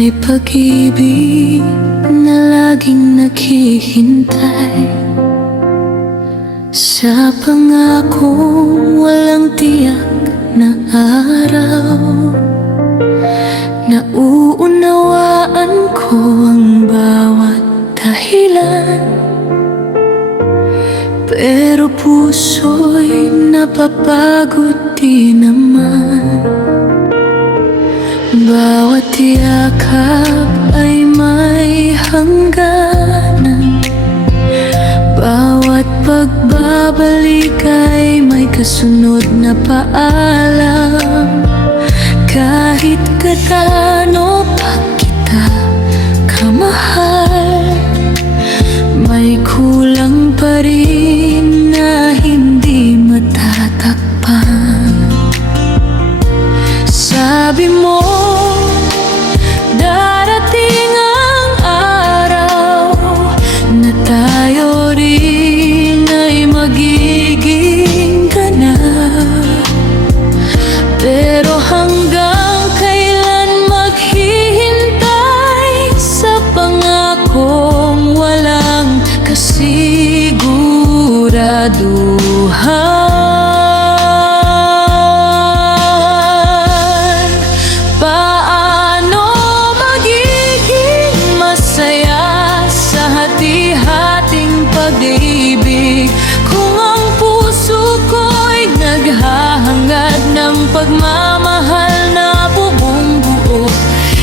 May pag-ibig na laging naghihintay sa pangakong walang tiyak na araw. Nauunawaan ko ang bawat dahilan, pero puso'y napapagod din naman. Bawat yakap ay may hangganan, bawat pagbabalik ay may kasunod na paalam. Kahit gaano pa kita kamahal, may kulang pa rin na hindi matatakpan. Sabi mo, darating ang araw na tayo rin ay magiging ganap. Pero hanggang kailan maghihintay sa pangakong walang kasiguraduhan? Pag-ibig kung ang puso ko'y naghahangad ng pagmamahal na buong buo.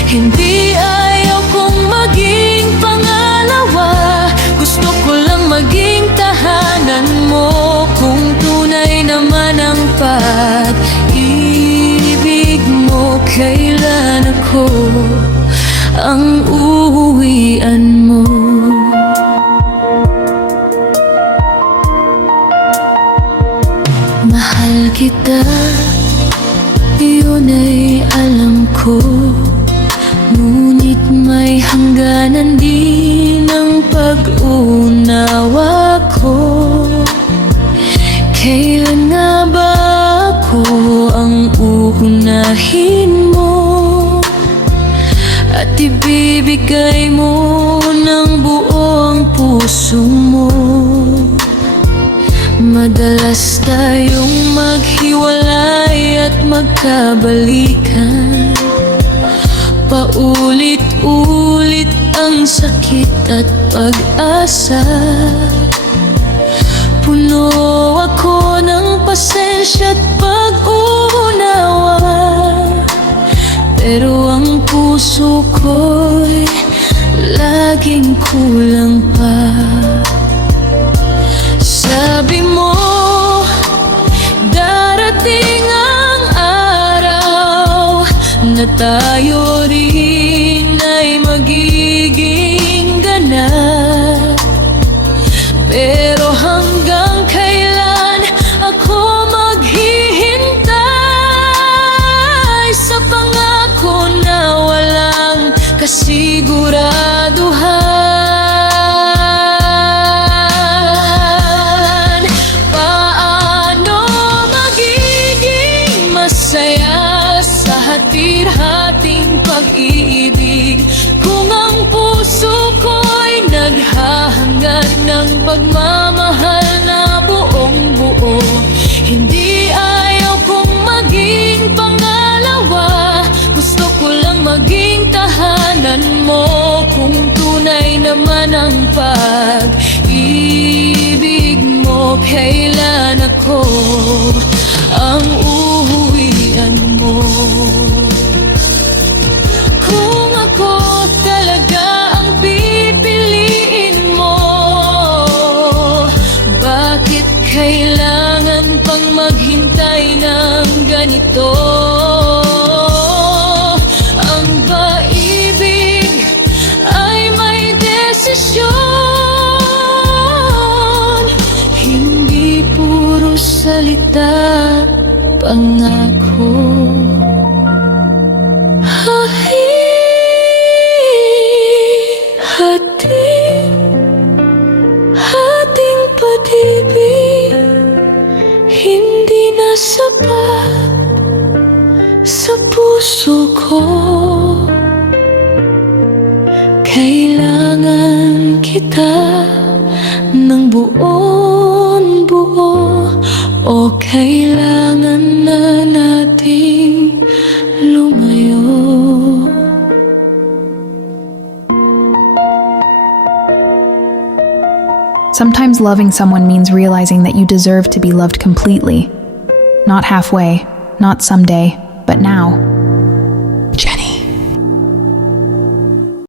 Hindi ayaw kong maging pangalawa, gusto ko lang maging tahanan mo. Kung tunay naman ang pag-ibig mo, kailan ako ang uuwian mo? Mahal kita, yun ay alam ko, ngunit may hangganan din ang pag-unawa ko. Kailan nga ba ako ang uunahin mo at ibibigay mo ng buong puso mo? Madalas tayong maghiwalay at magkabalikan, paulit-ulit ang sakit at pag-asa. Puno ako ng pasensya at pag-unawa, pero ang puso ko'y laging kulang pa. Sabi mo, darating ang araw na tayo rin ay magiging ganap. Pero hanggang kailan ako maghihintay sa pangako na walang kasiguraduhan? Masaya sa hatir-hating pag-ibig kung ang puso ko'y naghahangad ng pagmamahal na buong buo. Hindi ayaw kong maging pangalawa, gusto ko lang maging tahanan mo. Kung tunay naman ang pag-ibig mo, kailan ako ang uuwian mo? Kung ako talaga ang pipiliin mo, bakit kailangan pang maghintay ng ganito? Ang pag-ibig ay may desisyon, hindi puro salita, pangako. Hating pag-ibig hindi na sapat sa puso ko. kailangan na nating lumayo. Sometimes loving someone means realizing that you deserve to be loved completely. Not halfway, not someday, but now.